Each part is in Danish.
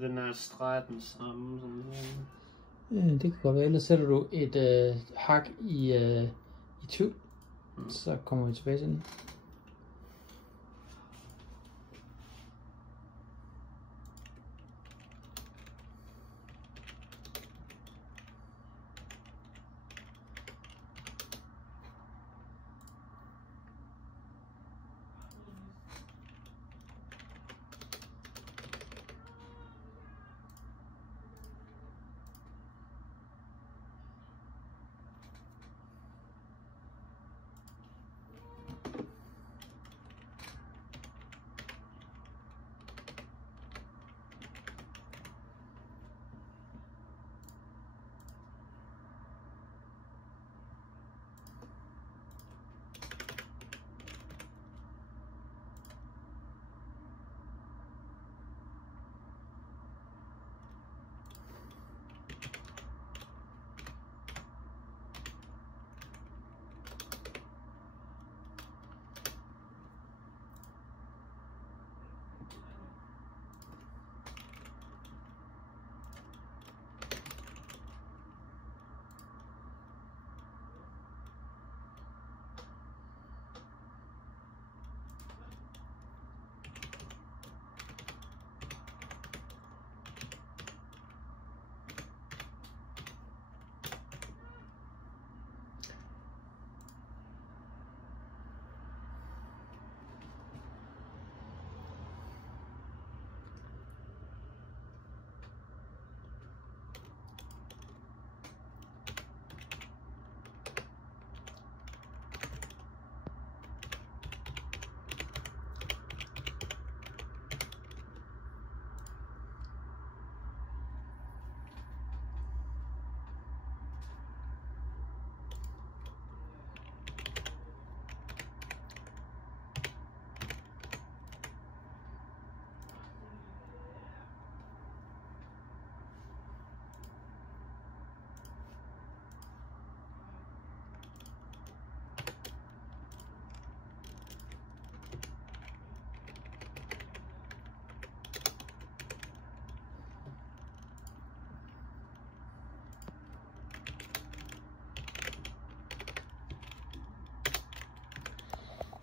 Den er streg den samme. Det kan godt være. Ellers sætter du et hak i tvivl, så kommer vi tilbage til den.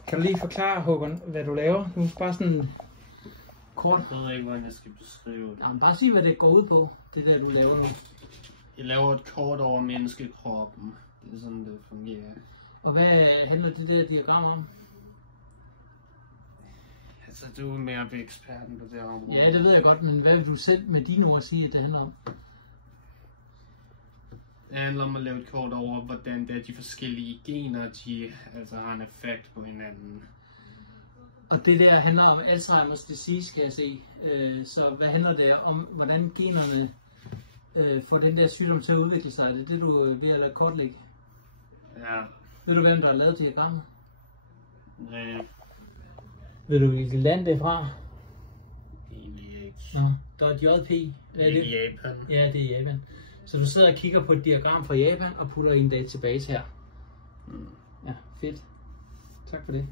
Kan du lige forklare, Håkon, hvad du laver? Du er bare sådan kort. Jeg ved ikke, hvordan jeg skal beskrive det. Jamen, bare sig, hvad det går ud på, det der, du laver nu. Jeg laver et kort over menneskekroppen. Det er sådan, det fungerer. Og hvad handler det der diagram om? Altså, du er mere eksperten på det her område. Ja, det ved jeg godt, men hvad vil du selv med dine ord sige, at det handler om? Det handler om at lave et kort over, hvordan det er, de forskellige gener, de altså har en effekt på hinanden. Og det der handler om Alzheimer's disease, kan jeg se. Så hvad handler det om, hvordan generne får den der sygdom til at udvikle sig? Er det det, du er ved at kortlægge? Ja. Ved du, hvem der har lavet diagrammet? Nej. Ved du, hvilket land det er fra? Egentlig ikke. Ja, der er et JP. Det er i Japan. Ja, det er Japan. Så du sidder og kigger på et diagram fra Japan og putter en database her. Ja, fedt. Tak for det.